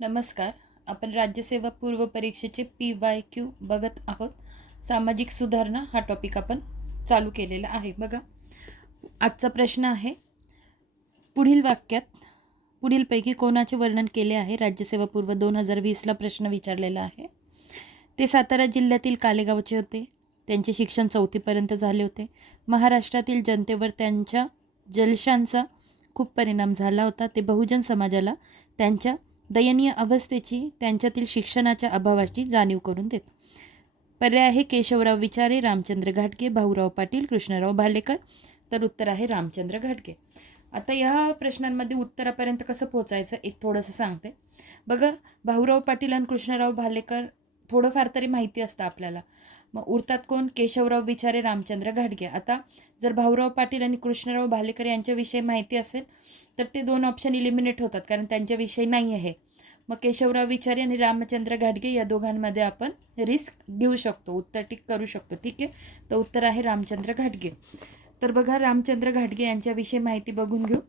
नमस्कार. आपण राज्यसेवा पूर्व परीक्षेचे PYQ बघत आहोत. सामाजिक सुधारणा हा टॉपिक आपण चालू केलेला आहे. बघा, आजचा प्रश्न आहे, पुढील वाक्यात पुढीलपैकी कोणाचे वर्णन केले आहे? राज्यसेवा पूर्व 2020ला प्रश्न विचारलेला आहे. ते सातारा जिल्ह्यातील कालेगावचे होते. त्यांचे शिक्षण 4थीपर्यंत झाले होते. महाराष्ट्रातील जनतेवर त्यांच्या जलशांचा खूप परिणाम झाला होता. ते बहुजन समाजाला त्यांच्या दयनीय अवस्थेची, त्यांच्यातील शिक्षणाच्या अभावाची जाणीव करून देत. पर्याय आहे केशवराव विचारे, रामचंद्र घाटगे, भाऊराव पाटील, कृष्णराव भालेकर. तर उत्तर आहे रामचंद्र घाटगे. आता या प्रश्नांमध्ये उत्तरापर्यंत कसं पोहोचायचं एक थोडंसं सांगते. बघा, भाऊराव पाटील आणि कृष्णराव भालेकर थोडंफार तरी माहिती असतं आपल्याला. मग उरतात कोण? केशवराव विचारे, रामचंद्र घाटगे. आता जर भाऊराव पाटील आणि कृष्णराव भालेकर यांच्याविषयी माहिती असेल तर ते दोन ऑप्शन इलिमिनेट होतात, कारण त्यांच्याविषयी नाही आहे. मग केशवराव विचारे आणि रामचंद्र घाटगे या दोघांमध्ये आपण रिस्क घेऊ शकतो, उत्तर टिक करू शकतो. ठीक आहे, तर उत्तर आहे रामचंद्र घाटगे. तर बघा, रामचंद्र घाटगे यांच्याविषयी माहिती बघून घेऊ.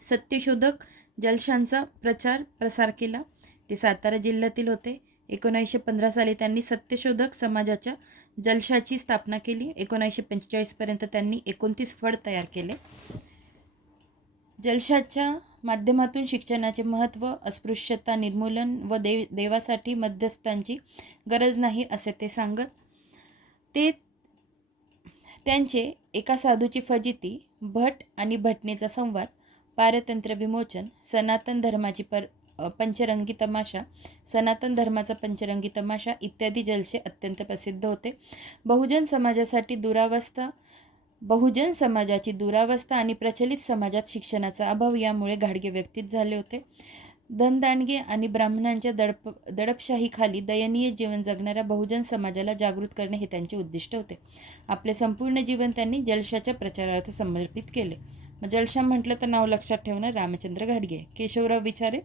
सत्यशोधक जलशांचा प्रसार केला. ते सातारा जिल्ह्यातील होते. 1915 साली त्यांनी सत्यशोधक समाजाच्या जलशाची स्थापना केली. 1945 पर्यंत त्यांनी 29 फड तयार केले. जलशाच्या माध्यमातून शिक्षणाचे महत्त्व, अस्पृश्यता निर्मूलन व देवासाठी मध्यस्थांची गरज नाही असे ते सांगत. त्यांचे एका साधूची फजिती, भट आणि भटणीचा संवाद, पारतंत्र्य विमोचन, सनातन धर्माचा पंचरंगी तमाशा इत्यादी जलसे अत्यंत प्रसिद्ध होते. बहुजन समाजाची दुरावस्था आणि प्रचलित समाजात शिक्षणाचा अभाव यामुळे घाटगे व्यतीत झाले होते. धनदांडगे आणि ब्राह्मणांच्या दडपशाहीखाली दयनीय जीवन जगणाऱ्या बहुजन समाजाला जागृत करणे हे त्यांचे उद्दिष्ट होते. आपले संपूर्ण जीवन त्यांनी जलशाच्या प्रचारार्थ समर्पित केले. मग जलशा म्हटलं तर नाव लक्षात ठेवणं रामचंद्र घाटगे. केशवराव विचारे,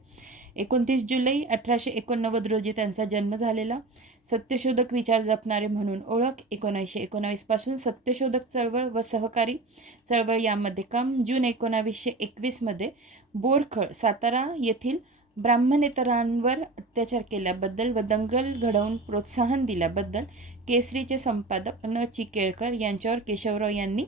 29 जुलै 1889 रोजी त्यांचा जन्म झालेला. सत्यशोधक विचार जपणारे म्हणून ओळख. 1919 पासून सत्यशोधक चळवळ व सहकारी चळवळ यामध्ये काम. जून 1921 मध्ये बोरखळ, सातारा येथील ब्राह्मणेतरांवर अत्याचार केल्याबद्दल व दंगल घडवून प्रोत्साहन दिल्याबद्दल केसरीचे संपादक न. चिकेळकर यांच्यावर केशवराव यांनी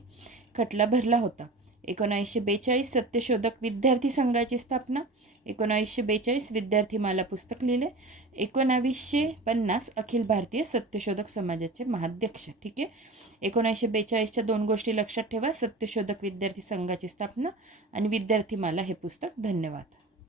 खटला भरला होता. 1942 सत्यशोधक विद्यार्थी संघाची स्थापना. 1942 विद्यार्थीमाला पुस्तक लिहिले. 1950 अखिल भारतीय सत्यशोधक समाजाचे महाध्यक्ष. ठीक आहे, 1942च्या दोन गोष्टी लक्षात ठेवा: सत्यशोधक विद्यार्थी संघाची स्थापना आणि विद्यार्थीमाला हे पुस्तक. धन्यवाद.